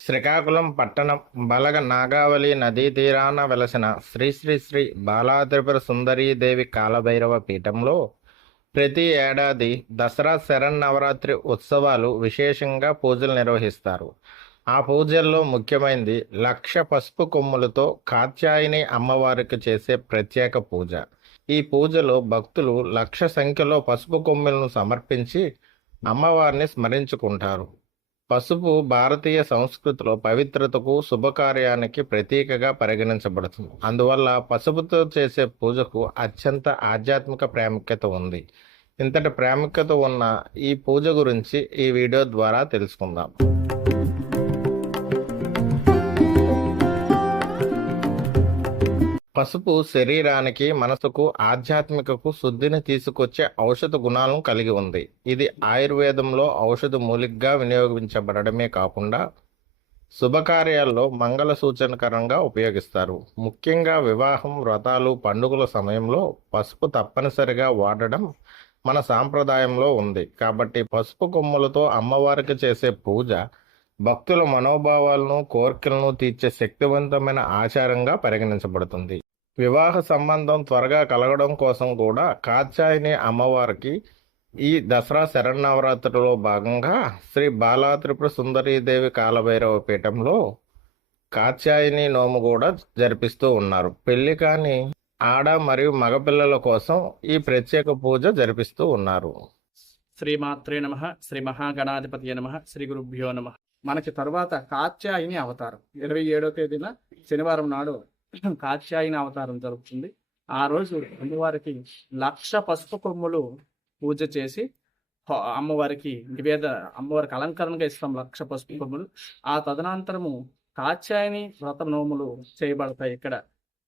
శ్రీకాకుళం పట్టణం బలగ నాగావళి నదీ తీరాన వెలసిన శ్రీ శ్రీ శ్రీ బాలాత్రిపుర సుందరీదేవి కాలభైరవ పీఠంలో ప్రతి ఏడాది దసరా శరన్నవరాత్రి ఉత్సవాలు విశేషంగా పూజలు నిర్వహిస్తారు. ఆ పూజల్లో ముఖ్యమైనది లక్ష పసుపు కొమ్ములతో కాత్యాయని అమ్మవారికి చేసే ప్రత్యేక పూజ. ఈ పూజలో భక్తులు లక్ష సంఖ్యలో పసుపు కొమ్ములను సమర్పించి అమ్మవారిని స్మరించుకుంటారు. పసుపు భారతీయ సంస్కృతిలో పవిత్రతకు శుభకార్యానికి ప్రతీకగా పరిగణించబడుతుంది. అందువల్ల పసుపుతో చేసే పూజకు అత్యంత ఆధ్యాత్మిక ప్రాముఖ్యత ఉంది. ఇంతటి ప్రాముఖ్యత ఉన్న ఈ పూజ గురించి ఈ వీడియో ద్వారా తెలుసుకుందాం. పసుపు శరీరానికి మనసుకు ఆధ్యాత్మికకు శుద్ధిని తీసుకొచ్చే ఔషధ గుణాలను కలిగి ఉంది. ఇది ఆయుర్వేదంలో ఔషధ మూలికగా వినియోగించబడమే కాకుండా శుభకార్యాల్లో మంగళ సూచనకరంగా ఉపయోగిస్తారు. ముఖ్యంగా వివాహం వ్రతాలు పండుగల సమయంలో పసుపు తప్పనిసరిగా వాడడం మన సాంప్రదాయంలో ఉంది. కాబట్టి పసుపు కొమ్ములతో అమ్మవారికి చేసే పూజ భక్తుల మనోభావాలను కోరికలను తీర్చే శక్తివంతమైన ఆచారంగా పరిగణించబడుతుంది. వివాహ సంబంధం త్వరగా కలగడం కోసం కూడా కాచాయిని అమ్మవారికి ఈ దసరా శరణవరాత్రిలో భాగంగా శ్రీ బాలా త్రిపుర సుందరీదేవి కాలభైరవ పీఠంలో కాత్యాయని నోము కూడా జరిపిస్తూ ఉన్నారు. పెళ్ళి కాని ఆడ మరియు మగపిల్లల కోసం ఈ ప్రత్యేక పూజ జరిపిస్తూ ఉన్నారు. శ్రీమాత్రే నమ. శ్రీ మహాగణాధిపతి నమ. శ్రీ గురుభ్యో నమ. మనకి తరువాత కాత్యాయిని అవతారం. ఇరవై ఏడో తేదీన శనివారం నాడు కాత్యాయిని అవతారం జరుగుతుంది. ఆ రోజు అమ్మవారికి లక్ష పసుపు కొమ్ములు పూజ చేసి అమ్మవారికి నివేద అమ్మవారికి అలంకరణగా ఇస్తాం లక్ష పసుపు కొమ్ములు. ఆ తదనంతరము కాత్యాయని వ్రత నోములు చేయబడతాయి ఇక్కడ.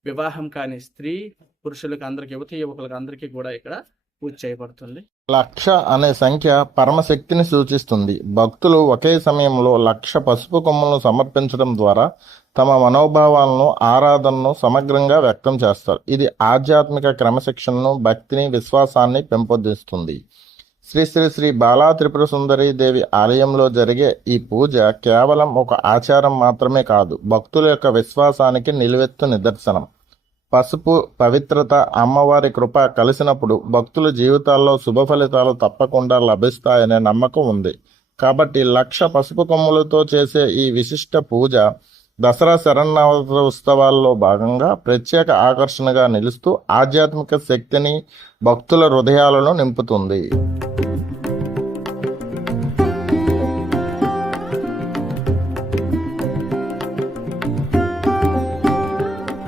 వివాహం కాని స్త్రీ పురుషులకు అందరికి యువతి యువకులకు అందరికీ కూడా ఇక్కడ పూజ చేయబడుతుంది. లక్ష అనే సంఖ్య పరమశక్తిని సూచిస్తుంది. భక్తులు ఒకే సమయంలో లక్ష పసుపు కొమ్ములను సమర్పించడం ద్వారా తమ మనోభావాలను ఆరాధనను సమగ్రంగా వ్యక్తం చేస్తారు. ఇది ఆధ్యాత్మిక క్రమశిక్షణను భక్తిని విశ్వాసాన్ని పెంపొందిస్తుంది. శ్రీ శ్రీ శ్రీ బాలా త్రిపుర సుందరి దేవి ఆలయంలో జరిగే ఈ పూజ కేవలం ఒక ఆచారం మాత్రమే కాదు భక్తుల యొక్క విశ్వాసానికి నిలువెత్తు నిదర్శనం. పసుపు పవిత్రత అమ్మవారి కృప కలిసినప్పుడు భక్తుల జీవితాల్లో శుభ ఫలితాలు తప్పకుండా లభిస్తాయనే నమ్మకం ఉంది. కాబట్టి లక్ష పసుపు కొమ్ములతో చేసే ఈ విశిష్ట పూజ దసరా శరన్నవరాత్రి ఉత్సవాల్లో భాగంగా ప్రత్యేక ఆకర్షణగా నిలుస్తూ ఆధ్యాత్మిక శక్తిని భక్తుల హృదయాలను నింపుతుంది.